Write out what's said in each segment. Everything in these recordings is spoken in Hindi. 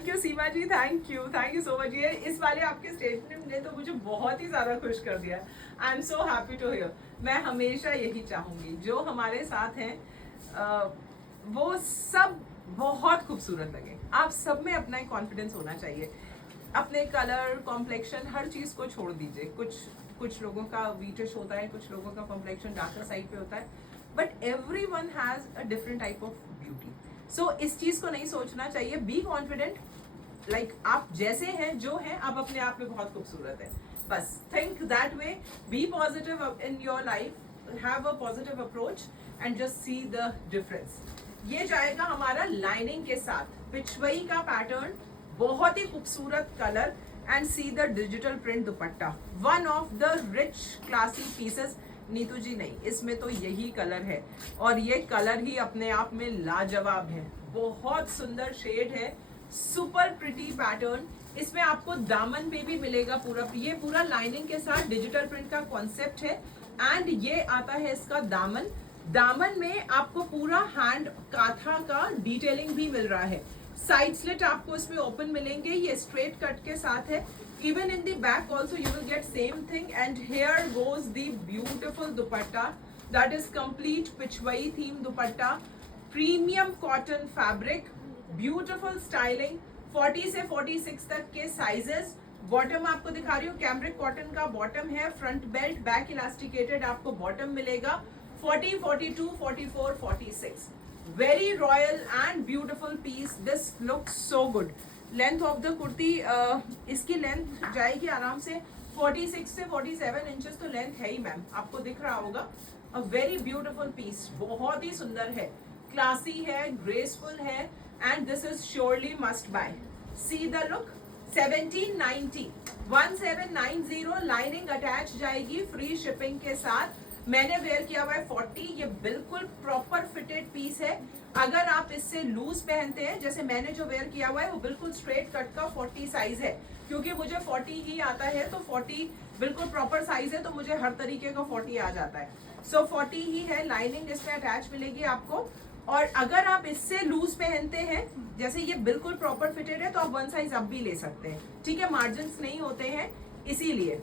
Thank you Seema ji, thank you so much. ये इस वाले आपके स्टेटमेंट ने तो मुझे बहुत ही ज़्यादा खुश कर दिया। I am so happy to here. मैं हमेशा यही चाहूँगी जो हमारे साथ हैं वो सब बहुत खूबसूरत लगे। आप सब में अपना एक कॉन्फिडेंस होना चाहिए। अपने कलर, कॉम्प्लेक्शन, हर चीज़ को छोड़ दीजिए। कुछ लोगों का वीटिश होता है, कुछ लोगों का कॉम्प्लेक्शन डार्कर साइड पे होता है, but every one has a different type of beauty. So इस चीज़ को नहीं सोचना चाहिए। बी कॉन्फिडेंट, लाइक आप जैसे हैं, जो हैं, आप अपने आप में बहुत खूबसूरत है। बस think that way, be positive in your life, have a positive approach and just see the difference. ये जाएगा हमारा लाइनिंग के साथ, पिछवई का पैटर्न, बहुत ही खूबसूरत colour and see the digital print dupatta, one of the rich classy pieces. Neetu ji नहीं, इसमें तो यही कलर है और ये कलर ही अपने आप में लाजवाब है। बहुत सुंदर शेड है, सुपर प्रिटी पैटर्न। इसमें आपको दामन पे भी मिलेगा पूरा, ये पूरा लाइनिंग के साथ डिजिटल प्रिंट का कॉन्सेप्ट है एंड ये आता है इसका दामन। दामन में आपको पूरा हैंड काथा का डिटेलिंग भी मिल रहा है। साइड स्लिट आपको इसमें ओपन मिलेंगे, ये स्ट्रेट कट के साथ है। Even in the back also you will get same thing, and here goes the beautiful dupatta that is complete pichwai theme dupatta, premium cotton fabric, beautiful styling, 40 से 46 तक के साइजेस। बॉटम आपको दिखा रही हूँ, कैमरिक कॉटन का बॉटम है, फ्रंट बेल्ट, बैक इलास्टिकेटेड आपको बॉटम मिलेगा। 40, 42, 44, 46, very royal and beautiful piece. This looks so good. Length of the kurti, इसकी लेंथ जाएगी आराम से 46 से 47 इंचेस तो लेंथ है ही मैम, आपको दिख रहा होगा। अ वेरी ब्यूटिफुल पीस, बहुत ही सुंदर है, क्लासी है, ग्रेसफुल है and this is surely must buy. C the look. 1790, 1790 lining attach जाएगी फ्री शिपिंग के साथ। मैंने वेयर किया हुआ है 40, ये बिल्कुल प्रॉपर फिटेड पीस है। अगर आप इससे लूज पहनते हैं, जैसे मैंने जो वेयर किया हुआ है वो बिल्कुल स्ट्रेट कट का 40 साइज है, क्योंकि मुझे 40 ही आता है, तो 40 बिल्कुल प्रॉपर साइज है, तो मुझे हर तरीके का 40 आ जाता है। सो 40 ही है, लाइनिंग इसमें अटैच मिलेगी आपको। और अगर आप इससे लूज पहनते हैं, जैसे ये बिल्कुल प्रॉपर फिटेड है, तो आप 1 साइज अप भी ले सकते हैं, ठीक है। मार्जिन नहीं होते हैं इसीलिए।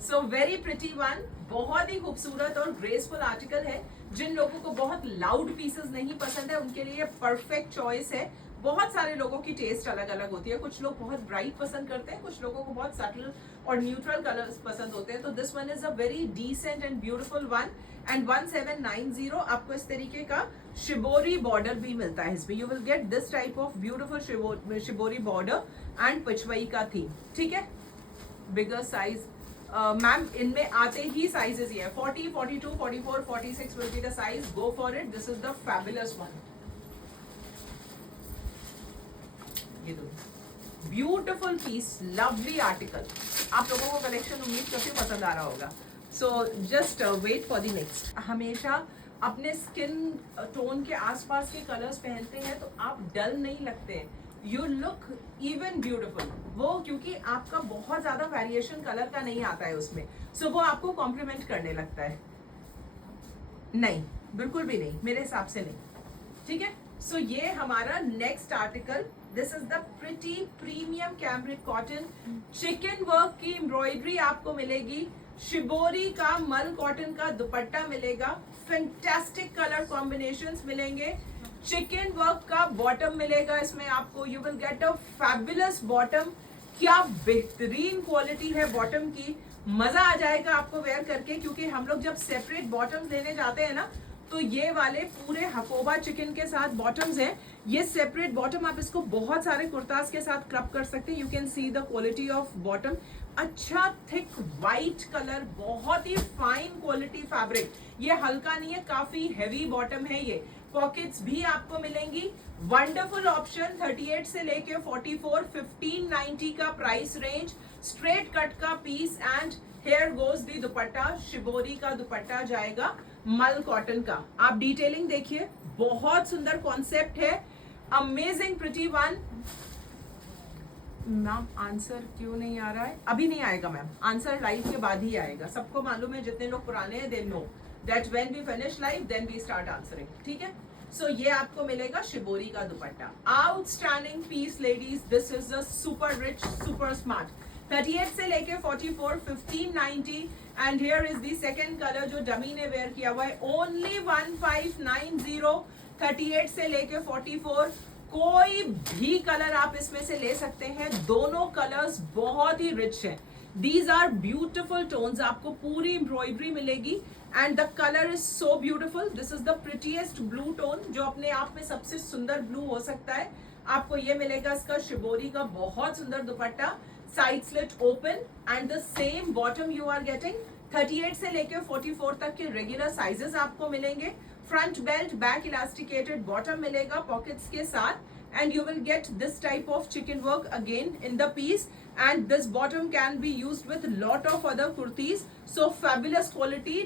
सो वेरी प्रिटी वन, बहुत ही खूबसूरत और ग्रेसफुल आर्टिकल है। जिन लोगों को बहुत लाउड पीसेस नहीं पसंद है उनके लिए परफेक्ट चॉइस है। बहुत सारे लोगों की टेस्ट अलग अलग होती है, कुछ लोग बहुत ब्राइट पसंद करते हैं, कुछ लोगों को बहुत सटल और न्यूट्रल कलर्स पसंद होते हैं। तो this one is a very decent and beautiful one. And 1790 आपको इस तरीके का शिबोरी बॉर्डर भी मिलता है इसमें। You will get this type of beautiful shibori border and pichwai का थीम, ठीक है। बिगर साइज मैम, इनमें आते ही साइजेस ये है, 40, 42, 44, 46 will be the size. Go for it, this is the fabulous one. ये दो ब्यूटिफुल पीस, लवली आर्टिकल। आप लोगों को कलेक्शन उम्मीद करती हूँ पसंद आ रहा होगा। So just wait for the next. हमेशा अपने स्किन टोन के आसपास के कलर्स पहनते हैं तो आप डल नहीं लगते हैं, यू लुक इवन ब्यूटिफुल। वो क्योंकि आपका बहुत ज्यादा वेरिएशन कलर का नहीं आता है उसमें, सो वो आपको कॉम्प्लीमेंट करने लगता है। नहीं, बिल्कुल भी नहीं, मेरे हिसाब से नहीं, ठीक है। सो ये हमारा next article, this is the pretty premium cambric cotton, chicken work की एम्ब्रॉयडरी आपको मिलेगी, शिबोरी का मल कॉटन का दुपट्टा मिलेगा, फैंटास्टिक कलर कॉम्बिनेशंस मिलेंगे, चिकन वर्क का बॉटम मिलेगा इसमें आपको। You will get a fabulous bottom. क्या बेहतरीन क्वालिटी है बॉटम की, मजा आ जाएगा आपको वेयर करके, क्योंकि हम लोग जब सेपरेट बॉटम्स लेने जाते हैं ना, तो ये वाले पूरे हकोबा चिकन के साथ बॉटम्स हैं, ये सेपरेट बॉटम आप इसको बहुत सारे कुर्तास के साथ क्लब कर सकते हैं। You can see the quality of bottom, अच्छा थिक वाइट कलर, बहुत ही फाइन क्वालिटी फैब्रिक, ये हल्का नहीं है, काफी हैवी बॉटम है ये। पॉकेट्स भी आपको मिलेंगी, वंडरफुल ऑप्शन। 38 से लेके 44, 1590 का प्राइस रेंज, स्ट्रेट कट का piece and here goes the dupatta, shibori का दुपट्टा जाएगा मल कॉटन का। आप डिटेलिंग देखिए, बहुत सुंदर कॉन्सेप्ट है, amazing pretty one. Ma'am answer क्यों नहीं आ रहा है? अभी नहीं आएगा मैम, आंसर लाइव के बाद ही आएगा। सबको मालूम है, जितने लोग पुराने हैं they know that when we finish live then we start answering. ठीक है? So ये आपको मिलेगा शिबोरी का दुपट्टा. Outstanding piece ladies. This is a super rich, super smart. 38 से लेके 44, 1590 and here is the second color जो डमी ने वेयर किया हुआ है. Only 1590. 38 से लेके 44. कोई भी कलर आप इसमें से ले सकते हैं. दोनों कलर्स बहुत ही रिच हैं. These are beautiful tones. आपको पूरी एम्ब्रॉयडरी मिलेगी and the color is so beautiful. This is the prettiest blue tone जो अपने आप में सबसे सुंदर ब्लू हो सकता है. आपको ये मिलेगा इसका शिबोरी का बहुत सुंदर दुपट्टा. Side slit open and the same bottom you are getting. 38 से लेके 44 तक के रेगुलर साइजेस आपको मिलेंगे. Front belt, back elasticated bottom मिलेगा पॉकेट्स के साथ. And you will get this type of chicken work again in the piece, and this bottom can be used with lot of other kurtis. So fabulous quality.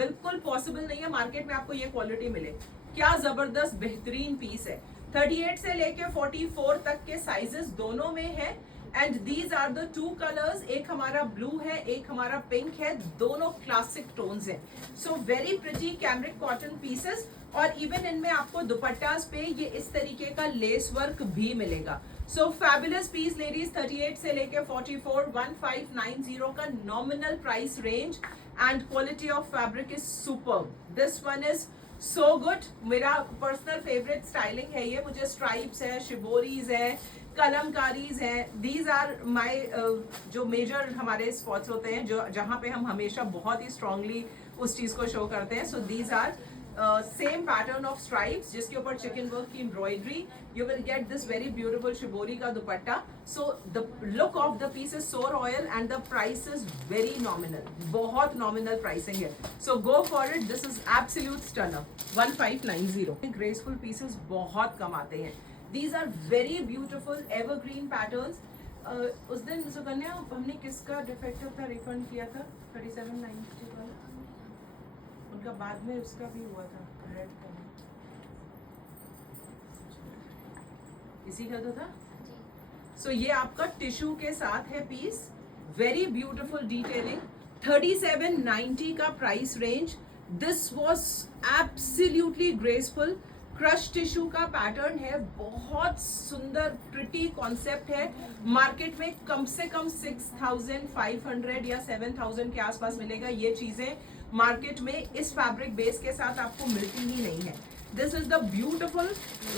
बिल्कुल पॉसिबल नहीं है मार्केट में आपको ये क्वालिटी मिले. क्या जबरदस्त बेहतरीन पीस है. 38 से लेके 44 तक के साइजेस दोनों में है and these are the two colours. एक हमारा ब्लू है, एक हमारा पिंक है. दोनों क्लासिक टोन्स हैं. So very pretty cambric cotton pieces और इवन इनमें आपको दुपट्टास पे ये इस तरीके का लेस वर्क भी मिलेगा. सो फैबुलस पीस लेडीज. 38 से लेके 44, 1590 का nominal price range and quality of fabric is superb. This one is so good. मेरा पर्सनल फेवरेट स्टाइलिंग है ये. मुझे स्ट्राइप्स है, शिबोरीज है, कलमकारीज हैं. दीज आर माई जो मेजर हमारे स्पॉट्स होते हैं जो जहाँ पे हम हमेशा बहुत ही स्ट्रांगली उस चीज को शो करते हैं. So these are same pattern of stripes जिसके ऊपर चिकन वर्क की embroidery. You will get this very beautiful shibori का dupatta. So the look of the piece is so royal and the price is very nominal. बहुत नॉमिनल प्राइसिंग है. So go for it. This is absolute stunner. 1590. Graceful pieces बहुत कम आते हैं. These are very beautiful evergreen patterns. उस दिन सुकन्या हमने किसका डिफेक्टिव था रिफंड किया था 3790 वाला. उनका बाद में उसका भी हुआ था रेड का. इसी का तो था. सो ये आपका टिश्यू के साथ है पीस. Very beautiful detailing. 3790 का price range. This was absolutely graceful. Crush tissue का पैटर्न है. बहुत सुंदर प्रिटी कॉन्सेप्ट है. मार्केट में कम से कम 6500 या 7000 के आसपास मिलेगा. ये चीजें मार्केट में इस फैब्रिक बेस के साथ आपको मिलती ही नहीं है. This is the beautiful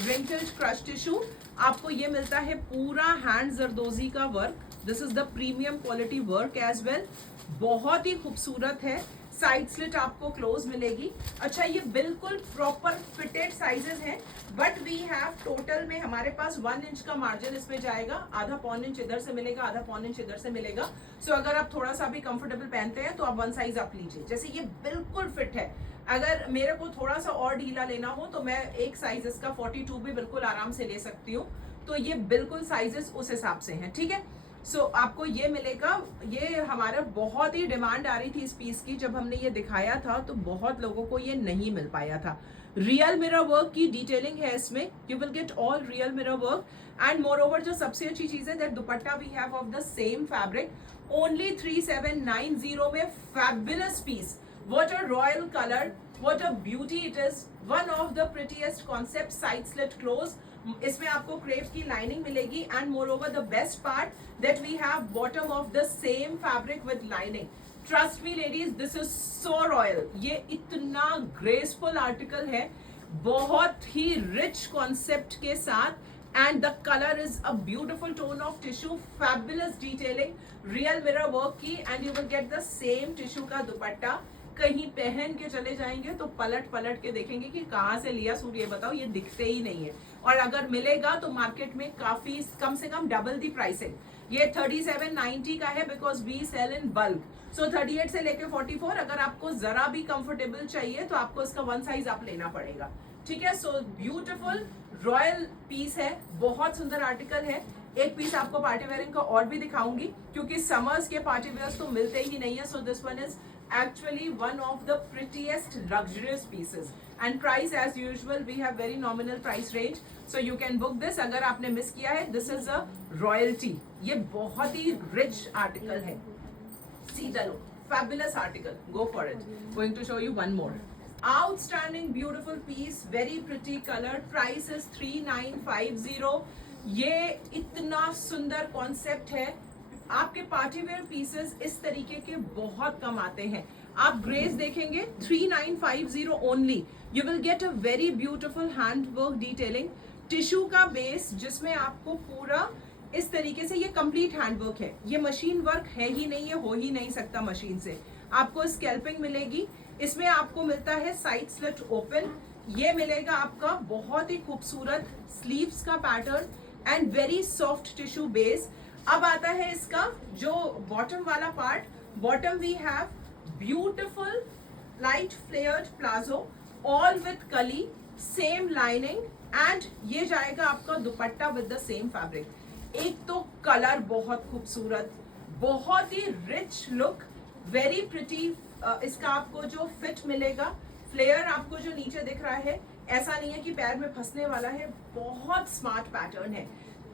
wrinkled crush tissue. आपको ये मिलता है पूरा हैंड जरदोजी का work. This is the premium quality work as well. बहुत ही खूबसूरत है. साइड स्लिट आपको क्लोज मिलेगी. अच्छा ये बिल्कुल प्रॉपर फिटेड साइजेस हैं बट वी हैव टोटल में हमारे पास 1 इंच का मार्जिन इसमें जाएगा. आधा पौन इंच इधर से मिलेगा, आधा पौन इंच इधर से मिलेगा. सो अगर आप थोड़ा सा भी कंफर्टेबल पहनते हैं तो आप 1 साइज आप लीजिए. जैसे ये बिल्कुल फिट है. अगर मेरे को थोड़ा सा और ढीला लेना हो तो मैं एक साइज इसका 42 भी बिल्कुल आराम से ले सकती हूँ. तो ये बिल्कुल साइजेस उस हिसाब से हैं. ठीक है. सो आपको ये मिलेगा. ये हमारा बहुत ही डिमांड आ रही थी इस पीस की. जब हमने ये दिखाया था तो बहुत लोगों को ये नहीं मिल पाया था. रियल मिरर वर्क की डिटेलिंग है इसमें. You will get all real mirror work and moreover जो सबसे अच्छी चीज है that dupatta we have of the same fabric. Only 3790 में fabulous piece. What a royal colour, what a beauty it is. One of the prettiest concept. Side slit close. इसमें आपको क्रेप की लाइनिंग मिलेगी and moreover the best part that we have bottom of the same fabric with lining. Trust me ladies this is so royal. ये इतना ग्रेसफुल आर्टिकल है. बहुत ही रिच कॉन्सेप्ट के साथ and the colour is a beautiful tone of tissue. Fabulous detailing real mirror work की and you will get the same tissue का दुपट्टा. कहीं पहन के चले जाएंगे तो पलट पलट के देखेंगे कि कहाँ से लिया सूट. ये बताओ ये दिखते ही नहीं है. और अगर मिलेगा तो मार्केट में काफी कम से कम डबल दी प्राइसिंग. ये 3790 का है because we sell in bulk. So 38 से लेके 44. अगर आपको जरा भी कंफर्टेबल चाहिए तो आपको इसका 1 साइज आप लेना पड़ेगा. ठीक है. सो ब्यूटिफुल रॉयल पीस है. बहुत सुंदर आर्टिकल है. एक पीस आपको पार्टी वेयरिंग का और भी दिखाऊंगी क्योंकि समर्स के पार्टी वेयर्स तो मिलते ही नहीं है. सो this one is actually one of the prettiest luxurious pieces and price as usual we have very nominal price range so you can book this. अगर आपने मिस किया है this is a royalty. ये बहुत ही rich article है. See the look. fabulous article. Go for it. Going to show you one more. Outstanding, beautiful piece, very pretty color. Price is 3950. ये इतना सुंदर कॉन्सेप्ट है. आपके पार्टी वेयर पीसेस इस तरीके के बहुत कम आते हैं. आप ग्रेस देखेंगे 3950 only. You will get a very beautiful hand work detailing. Tissue का बेस जिसमें आपको पूरा इस तरीके से, ये कंप्लीट हैंड वर्क है. ये मशीन वर्क है ही नहीं, है हो ही नहीं सकता मशीन से. आपको स्कैल्पिंग मिलेगी. इसमें आपको मिलता है साइड स्लिट ओपन. ये मिलेगा आपका बहुत ही खूबसूरत स्लीव्स का pattern and very soft tissue base. अब आता है इसका जो बॉटम वाला part. Bottom we have beautiful light flared palazzo all with कली, सेम लाइनिंग एंड ये जाएगा आपका दुपट्टा विद द सेम फैब्रिक. एक तो कलर बहुत खूबसूरत, बहुत ही रिच लुक, वेरी प्रिटी. इसका आपको जो फिट मिलेगा, फ्लेयर आपको जो नीचे दिख रहा है ऐसा नहीं है कि पैर में फंसने वाला है. बहुत स्मार्ट पैटर्न है.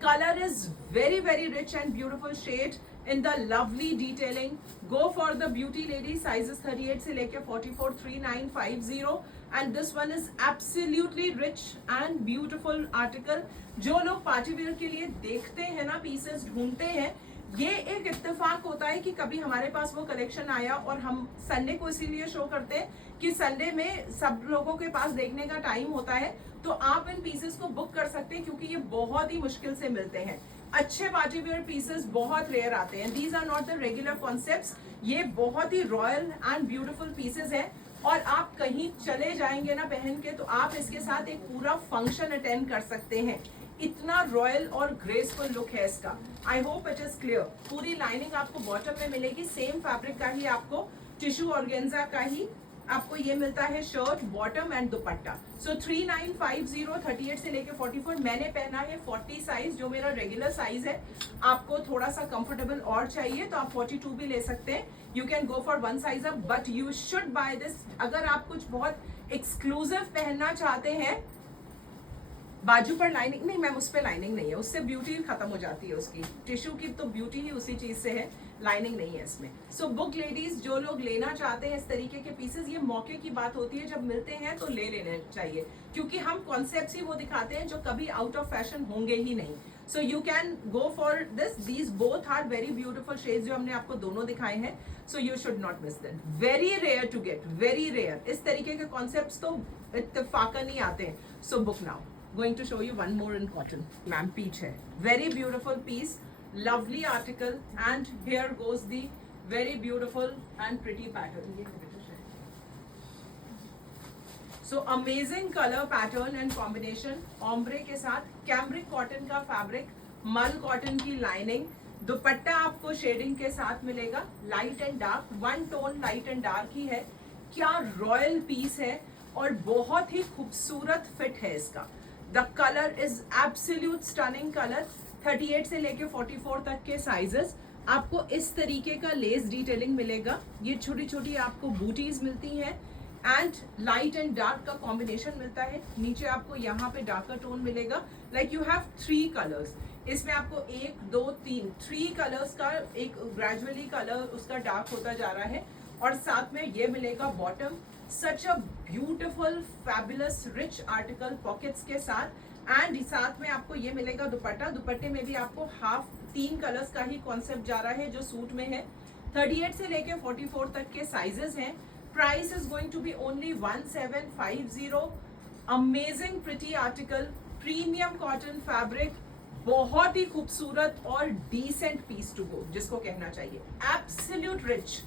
Colour is very very rich and beautiful shade in the lovely detailing. Go for the beauty lady. Sizes 38 से लेके 44. 3950 and this one is absolutely rich and beautiful article. जो लोग पार्टी वेयर के लिए देखते हैं ना, पीसेस ढूंढते हैं, ये एक इत्तेफाक होता है कि कभी हमारे पास वो कलेक्शन आया और हम संडे को इसीलिए शो करते हैं कि संडे में सब लोगों के पास देखने का टाइम होता है, तो आप इन पीसेस को बुक कर सकते हैं क्योंकि ये बहुत ही मुश्किल से मिलते हैं. अच्छे पार्टी वेयर पीसेस बहुत रेयर आते हैं. These are not the regular concepts. ये बहुत ही रॉयल एंड ब्यूटिफुल पीसेस हैं और आप कहीं चले जाएंगे ना पहन के, तो आप इसके साथ एक पूरा फंक्शन अटेंड कर सकते हैं. इतना रॉयल और ग्रेसफुल लुक है इसका. I hope it is clear. पूरी लाइनिंग आपको बॉटम में मिलेगी. सेम फैब्रिक का ही आपको टिश्यू ऑर्गेन्जा का ही आपको ये मिलता है शर्ट, बॉटम एंड दुपट्टा. सो 3950, 38 से लेके 44. मैंने पहना है 40 साइज जो मेरा रेगुलर साइज है. आपको थोड़ा सा कंफर्टेबल और चाहिए तो आप 42 भी ले सकते हैं. You can go for one size up but you should by this. अगर आप कुछ बहुत एक्सक्लूसिव पहनना चाहते हैं, बाजू पर लाइनिंग नहीं मैम, उस पर लाइनिंग नहीं है, उससे ब्यूटी खत्म हो जाती है उसकी. टिश्यू की तो ब्यूटी ही उसी चीज से है, लाइनिंग नहीं है इसमें. सो बुक लेडीज जो लोग लेना चाहते हैं इस तरीके के पीसेस, ये मौके की बात होती है, जब मिलते हैं तो ले लेने चाहिए क्योंकि हम कॉन्सेप्ट्स ही वो दिखाते हैं जो कभी आउट ऑफ फैशन होंगे ही नहीं. So you can go for this. These both are very beautiful shades जो हमने आपको दोनों दिखाए हैं. So you should not miss them. Very rare to get, very rare. इस तरीके के कॉन्सेप्ट्स तो इत्तेफाकन ही आते हैं. So book now. Going to show you one more in cotton. Ma'am, peach hai. Very beautiful piece, lovely article, and here goes the very beautiful and pretty pattern. So amazing color pattern and combination. Ombre के साथ cambric cotton का fabric, मल cotton की lining. दुपट्टा आपको शेडिंग के साथ मिलेगा. Light and dark, one tone light and dark ही है. क्या रॉयल पीस है और बहुत ही खूबसूरत फिट है इसका. The colour is absolute stunning colour. 38 से लेके 44 तक के साइजेस. आपको इस तरीके का लेस डिटेलिंग मिलेगा. ये छोटी छोटी आपको बूटीज मिलती हैं एंड लाइट एंड डार्क का कॉम्बिनेशन मिलता है. नीचे आपको यहाँ पे डार्कर टोन मिलेगा. Like you have 3 colours. इसमें आपको 1 2 3 3 कलर्स का एक ग्रेजुअली कलर उसका डार्क होता जा रहा है और साथ में ये मिलेगा bottom. Such a beautiful fabulous rich article pockets के साथ. एंड साथ में आपको ये मिलेगा दुपट्टा. दुपट्टे में भी आपको हाफ 3 कलर्स का ही कॉन्सेप्ट जा रहा है जो सूट में है. 38 से लेके 44 तक के साइजेस हैं. Price is going to be only 1750. Amazing pretty article, premium cotton fabric, बहुत ही खूबसूरत और डिसेंट पीस टू गो जिसको कहना चाहिए. Absolute rich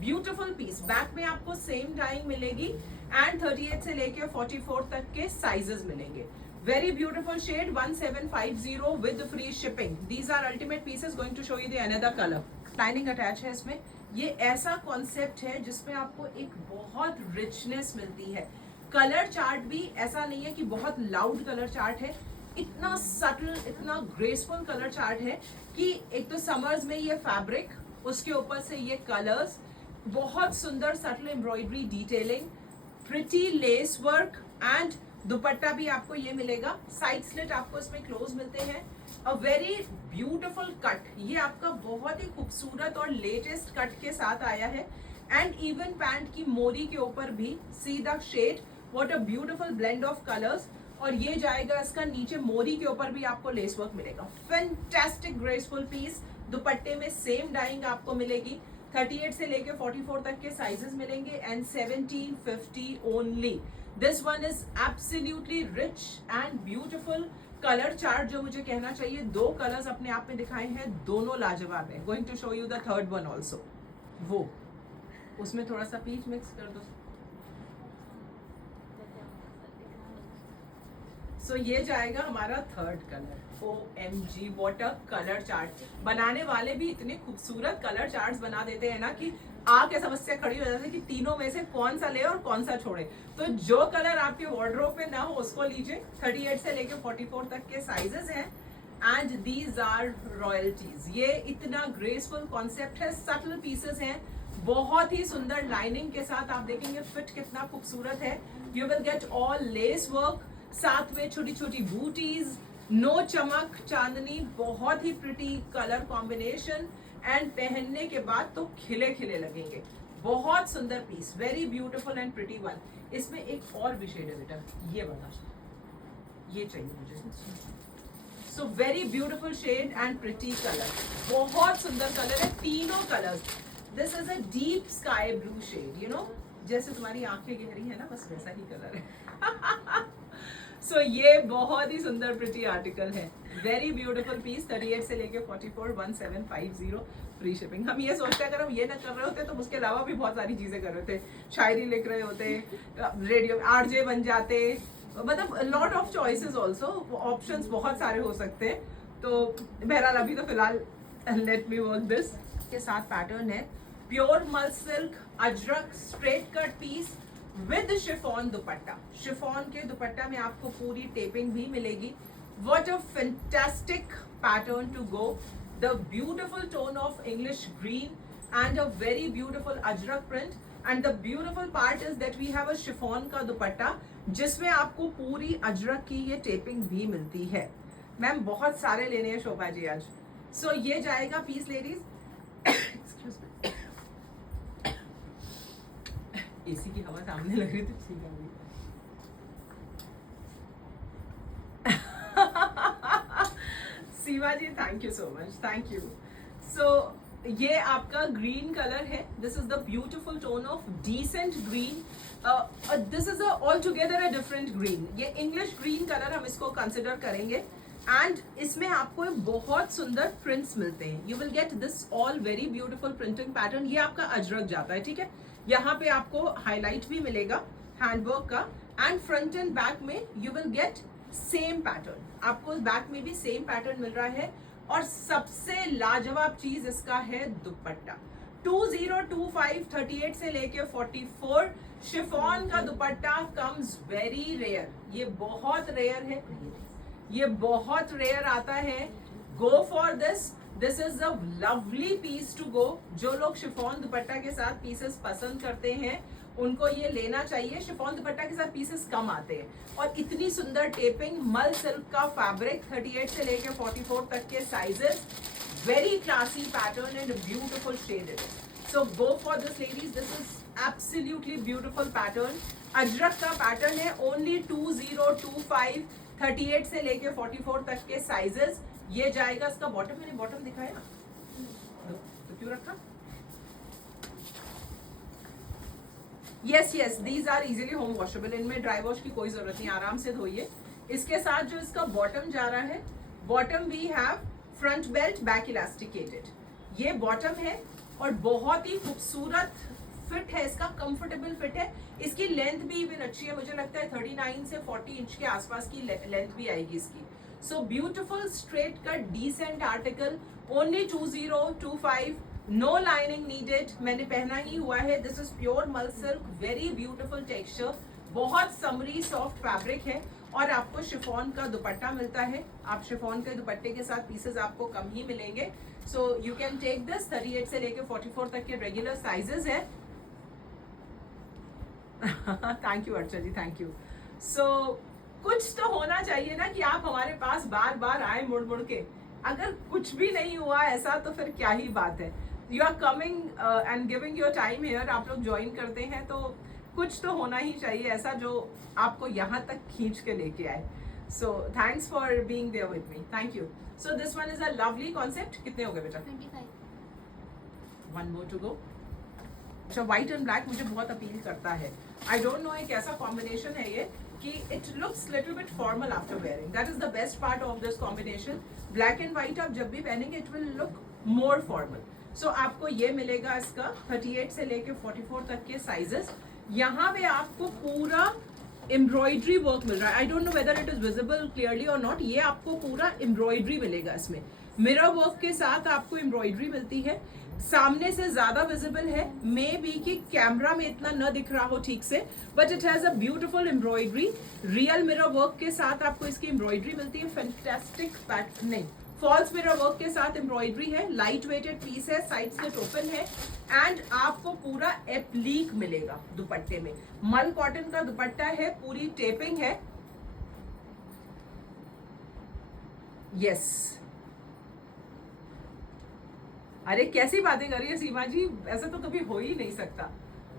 beautiful piece. Back में आपको सेम डाइंग मिलेगी एंड 38 से लेके 44 तक के साइजेस मिलेंगे. Very beautiful shade. 1750 with free shipping. These are ultimate pieces. Going to show you the another colour. Lining attach है इसमें. ये ऐसा कॉन्सेप्ट है जिसमें आपको एक बहुत रिचनेस मिलती है. कलर चार्ट भी ऐसा नहीं है कि बहुत लाउड कलर चार्ट है. इतना सटल, इतना ग्रेसफुल कलर चार्ट है कि एक तो समर्स में ये फैब्रिक, उसके ऊपर से ये कलर्स, बहुत सुंदर subtle embroidery detailing, pretty lace work and दुपट्टा भी आपको ये मिलेगा. साइड स्लिट आपको इसमें क्लोज मिलते हैं. अ वेरी ब्यूटिफुल कट. ये आपका बहुत ही खूबसूरत और लेटेस्ट कट के साथ आया है एंड इवन पैंट की मोरी के ऊपर भी see the shade, what a beautiful blend of colours. और ये जाएगा इसका नीचे मोरी के ऊपर भी आपको लेस वर्क मिलेगा। Fantastic graceful piece. दुपट्टे में सेम डाइंग आपको मिलेगी। 38 से लेके 44 तक के साइजेस मिलेंगे and 1750 only. This one is absolutely rich and beautiful. Colour chart जो मुझे कहना चाहिए, 2 कलर्स अपने आप में दिखाए हैं, दोनों लाजवाब है। Going to show you the third one also. वो उसमें थोड़ा सा पीच मिक्स कर दो। सो ये जाएगा हमारा third colour. OMG what a colour chart. बनाने वाले भी इतने खूबसूरत कलर चार्ट्स बना देते हैं ना कि आके समस्या खड़ी हो जाती है कि तीनों में से कौन सा ले और कौन सा छोड़े। तो जो कलर आपके वार्डरोब पे ना हो उसको लीजिए। 38 से लेके 44 तक के साइजेस हैं एंड दीज आर रॉयल्टीज। ये इतना ग्रेसफुल कॉन्सेप्ट है, सटल पीसेस हैं, बहुत ही सुंदर लाइनिंग के साथ। आप देखेंगे फिट कितना खूबसूरत है। You will get all lace work, साथ में छोटी छोटी बूटीज, नो चमक चांदनी, बहुत ही प्रिटी कलर कॉम्बिनेशन एंड पहनने के बाद तो खिले खिले लगेंगे। बहुत सुंदर पीस, very beautiful and pretty one. इसमें एक और भी शेड है बेटा, ये वाला, ये चाहिए मुझे। So very beautiful shade and pretty colour, बहुत सुंदर कलर है, तीनों colours. This is a deep sky blue shade, you know, जैसे तुम्हारी आंखें गहरी है ना, बस वैसा ही कलर है। सो ये बहुत ही सुंदर प्रिटी आर्टिकल है। Very beautiful piece. 38 से लेके 44, 1750 फ्री शिपिंग। हम ये सोचते हैं अगर हम ये ना कर रहे होते तो उसके अलावा भी बहुत सारी चीजें कर रहे थे, शायरी लिख रहे होते, रेडियो RJ बन जाते, मतलब lot of choices also, options बहुत सारे हो सकते हैं। तो बहरहाल अभी तो फिलहाल लेट मी वर्क दिस के साथ पैटर्न है। Pure mul silk ajrak straight cut piece with chiffon dupatta. Chiffon के दुपट्टा में आपको पूरी टेपिंग भी मिलेगी। What a fantastic pattern to go. The beautiful tone of English green and a very beautiful ajrak print and the beautiful part is that we have a chiffon का दुपट्टा जिसमें आपको पूरी अजरक की ये टेपिंग भी मिलती है। मैम बहुत सारे लेने हैं शोभा जी आज। सो ये जाएगा piece ladies. Excuse me, AC की हवा सामने लग रही थी, ठीक है। Seema ji thank you so much, thank you. So ये आपका ग्रीन कलर है। This is the beautiful tone of decent green. This is all together a different green. ये इंग्लिश ग्रीन कलर हम इसको कंसिडर करेंगे एंड इसमें आपको बहुत सुंदर प्रिंट्स मिलते हैं। You will get this all very beautiful printing pattern. ये आपका अजरक जाता है, ठीक है। यहाँ पे आपको हाईलाइट भी मिलेगा हैंडवर्क का एंड फ्रंट एंड बैक में you will get same pattern. आपको बैक में भी सेम पैटर्न मिल रहा है और सबसे लाजवाब चीज इसका है दुपट्टा। 2025 38 से लेके 44 शिफॉन का दुपट्टा कम्स वेरी रेयर। ये बहुत रेयर है, ये बहुत रेयर आता है। Go for this, this is a lovely piece to go. जो लोग शिफॉन दुपट्टा के साथ पीसेस पसंद करते हैं उनको ये लेना चाहिए। शिफॉन दुपट्टा के साथ पीसेस कम आते हैं और इतनी सुंदर टेपिंग, मल सिल्क का फैब्रिक, 38 से लेके 44 तक के sizes, very classy pattern and beautiful shade. So go for this ladies, this is absolutely beautiful pattern. Ajrak का पैटर्न है। ओनली 2025 38 से लेके 44 तक के साइजेस। ये जाएगा। इसका बॉटम, मैंने बॉटम दिखाया तो क्यों रखा? Yes yes, these are easily home washable. इनमें ड्राई वॉश की कोई जरूरत नहीं, आराम से धोइए। इसके साथ जो इसका बॉटम जा रहा है, bottom we have front belt back elasticated. ये बॉटम है और बहुत ही खूबसूरत फिट है इसका, कंफर्टेबल फिट है। इसकी लेंथ भी इवन अच्छी है, मुझे लगता है 39 से 40 इंच के आसपास की लेंथ भी आएगी इसकी। So beautiful straight cut decent article. Only 2025, no lining needed. मैंने पहना ही हुआ है। This is pure mul silk, very beautiful texture, बहुत समरी सॉफ्ट फैब्रिक है और आपको शिफॉन का दुपट्टा मिलता है। आप शिफॉन के दुपट्टे के साथ पीसेस आपको कम ही मिलेंगे। So you can take this. 38 से लेके 44 तक के रेगुलर साइजेस है। Thank you Archa ji, thank you. सो कुछ तो होना चाहिए ना कि आप हमारे पास बार बार आए मुड़ मुड़ के। अगर कुछ भी नहीं हुआ ऐसा तो फिर क्या ही बात है। You are coming and giving your time here, आप लोग ज्वाइन करते हैं तो कुछ तो होना ही चाहिए ऐसा जो आपको यहाँ तक खींच के लेके आए. So thanks for being there with me, thank you. So this one is a lovely concept. कितने हो गए बेटा? 25. One more to go. अच्छा, व्हाइट एंड ब्लैक मुझे बहुत अपील करता है. आई डोंट नो एक ऐसा कॉम्बिनेशन है ये कि it looks little bit formal after wearing. That is the best part of this combination. Black and white आप जब भी पहनेंगे it will look more formal. So आपको ये मिलेगा इसका 38 से लेके 44 तक के साइजेस. यहाँ पे आपको पूरा एम्ब्रॉयडरी वर्क मिल रहा है. I don't know whether it is visible clearly और नॉट. ये आपको पूरा एम्ब्रॉयडरी मिलेगा इसमें. मिरर वर्क के साथ आपको एम्ब्रॉयडरी मिलती है. सामने से ज्यादा विजिबल है, मे बी कि कैमरा में इतना न दिख रहा हो ठीक से, but it has a beautiful embroidery. Real mirror work के साथ आपको इसकी एम्ब्रॉयडरी मिलती है. फैंटास्टिक पैटर्न, नहीं फॉल्स मिरर वर्क के साथ एम्ब्रॉयडरी है. लाइट वेटेड पीस है, साइड स्लिट ओपन है एंड आपको पूरा एप्लीक मिलेगा दुपट्टे में. मल कॉटन का दुपट्टा है, पूरी टेपिंग है. यस अरे कैसी बातें कर रही है सीमा जी, ऐसा तो कभी हो ही नहीं सकता.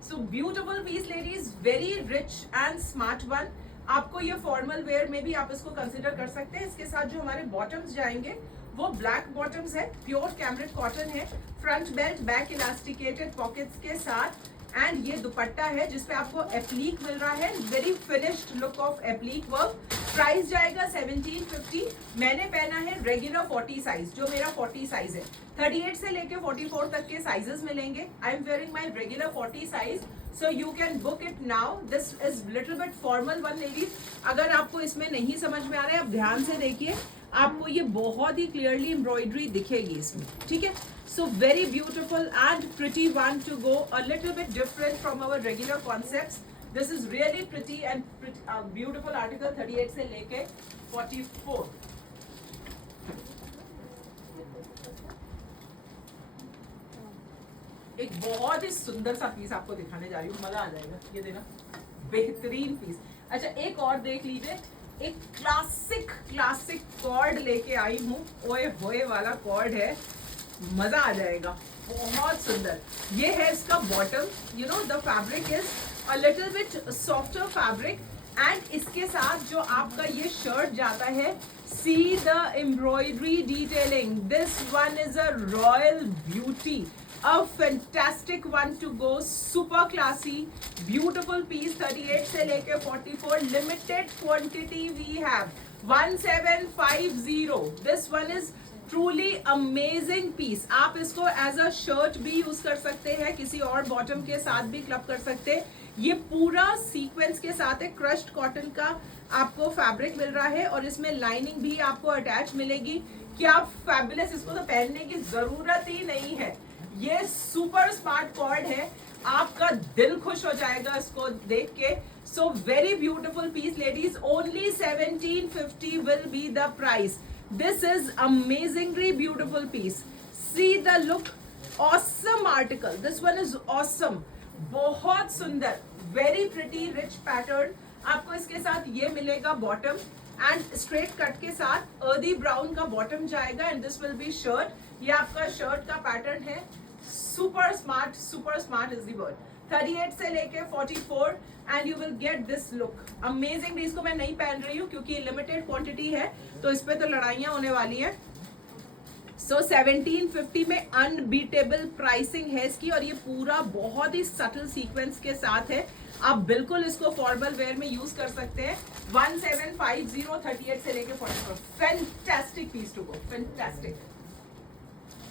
So beautiful piece ladies, very rich and smart one. आपको ये फॉर्मल वेयर में भी आप इसको कंसिडर कर सकते हैं. इसके साथ जो हमारे बॉटम्स जाएंगे वो ब्लैक बॉटम्स है, प्योर कैमरिक कॉटन है. Front belt, back elasticated pockets के साथ एंड ये दुपट्टा है जिसपे आपको एप्लीक मिल रहा है. Very finished look of एप्लीक work. Price जाएगा 1750. मैंने पहना है रेगुलर 40 साइज, जो मेरा 40 साइज है. 38 से लेके 44 तक के साइजेस मिलेंगे. I am wearing my regular 40 size, so you can book it now. This is little bit formal one ladies. अगर आपको इसमें नहीं समझ में आ रहा है, आप ध्यान से देखिए, आपको ये बहुत ही क्लियरली एम्ब्रॉयडरी दिखेगी इसमें. ठीक है. So very beautiful and pretty one to go, a little bit different from our regular concepts. This is really pretty and beautiful article. 38 से लेके 44. एक बहुत ही सुंदर सा पीस आपको दिखाने जा रही हूँ, मजा आ जाएगा. ये देखना, बेहतरीन पीस. अच्छा एक और देख लीजिए, एक क्लासिक कॉर्ड लेके आई हूँ. ओए होए वाला कॉर्ड है, मजा आ जाएगा. बहुत सुंदर. ये है इसका bottom. You know the fabric is a little bit softer fabric and इसके साथ जो आपका ये शर्ट जाता है, see the embroidery detailing. This one is a royal beauty, a fantastic one to go, super classy, beautiful piece. 38 से लेके 44, limited quantity we have. 1750. This one is truly amazing piece. आप इसको as a shirt भी यूज कर सकते हैं, किसी और बॉटम के साथ भी क्लब कर सकते हैं. ये पूरा सीक्वेंस के साथ है. क्रश्ड कॉटन का आपको फैब्रिक मिल रहा है और इसमें लाइनिंग भी आपको अटैच मिलेगी. क्या फैबुलस, इसको तो पहनने की जरूरत ही नहीं है. ये सुपर स्मार्ट कॉर्ड है, आपका दिल खुश हो जाएगा इसको देख के. So very beautiful piece ladies. Only 1750 will be the price. This is amazingly beautiful piece. See the look, awesome article. This one is awesome, बहुत सुंदर, वेरी प्रिटी रिच पैटर्न. आपको इसके साथ ये मिलेगा बॉटम एंड स्ट्रेट कट के साथ अर्दी ब्राउन का बॉटम जाएगा and this will be shirt. ये आपका शर्ट का पैटर्न है. Super smart is the word. 38 से लेके 44 and you will get this look. Amazing. इसको मैं नहीं पहन रही हूँ क्योंकि लिमिटेड क्वांटिटी है, तो इस पे तो लड़ाइयाँ होने वाली हैं. सो 1750 में अनबीटेबल प्राइसिंग है इसकी और ये पूरा बहुत ही सटल सीक्वेंस के साथ है. आप बिल्कुल इसको फॉर्मल वेयर में यूज कर सकते हैं. 1750, 38 से लेके 44. Fantastic piece to go, fantastic.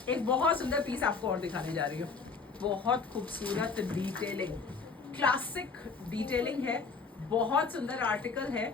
एक बहुत सुंदर पीस आपको और दिखाने जा रही हूँ. बहुत खूबसूरत डिटेलिंग, क्लासिक डिटेलिंग है, बहुत सुंदर आर्टिकल है.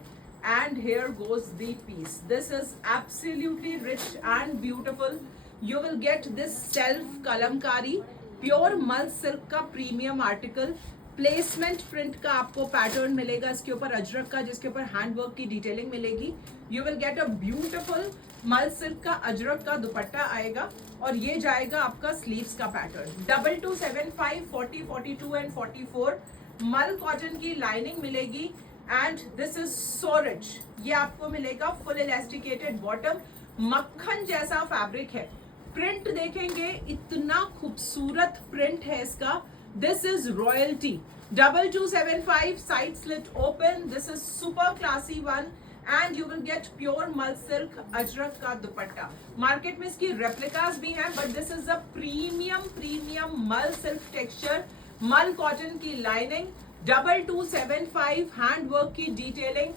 And here goes the piece. This is absolutely rich and beautiful. You will get this self kalamkari, pure mul silk का प्रीमियम आर्टिकल. प्लेसमेंट प्रिंट का आपको पैटर्न मिलेगा इसके ऊपर, अजरक का, जिसके ऊपर हैंडवर्क की डिटेलिंग मिलेगी. You will get a beautiful मल सिल्क का अजरक का दुपट्टा आएगा और ये जाएगा आपका स्लीव्स का पैटर्न. 2275, 40, 42 एंड 44. मल कॉटन की लाइनिंग मिलेगी and this is so rich. ये आपको मिलेगा फुल इलास्टिकेटेड बॉटम. मक्खन जैसा फैब्रिक है, प्रिंट देखेंगे, इतना खूबसूरत प्रिंट है इसका. This is royalty. 2275 side slit open. This is super classy one and you will get pure mul silk Ajrak का दुपट्टा. मार्केट में इसकी रेप्लिकास भी हैं, but this is a premium मल सिल्क टेक्सचर, मल कॉटन की लाइनिंग, 2275 हैंड वर्क की detailing,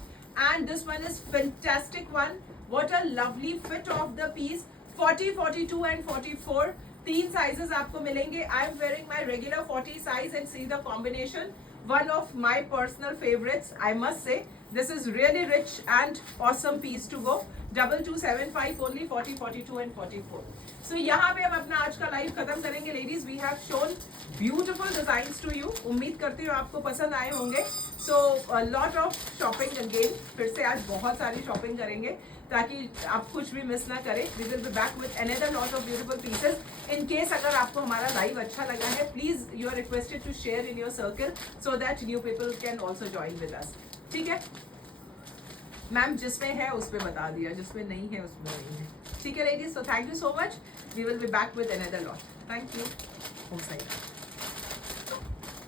and this one is fantastic one. What a lovely fit of the piece. 40, 42 and 44 तीन sizes आपको मिलेंगे. I am wearing my regular 40 size and see the combination. One of my personal favorites, I must say. This is really rich and awesome piece to go. 2275 only, 40, 42 and 44. So यहाँ पे हम अपना आज का लाइव खत्म करेंगे. Ladies, we have shown beautiful designs to you. उम्मीद करती हूँ आपको पसंद आए होंगे. So lot of shopping again. फिर से आज बहुत सारी शॉपिंग करेंगे ताकि आप कुछ भी मिस ना करें. We will be back with another lot of beautiful pieces. In case अगर आपको हमारा लाइव अच्छा लगा है, please you are requested to share in your circle so that new people can also join with us. ठीक है मैम, जिसमें है उस पर बता दिया, जिसमें नहीं है उसमें नहीं है. ठीक है ladies, so thank you so much. We will be back with another lot. Thank you. Home side.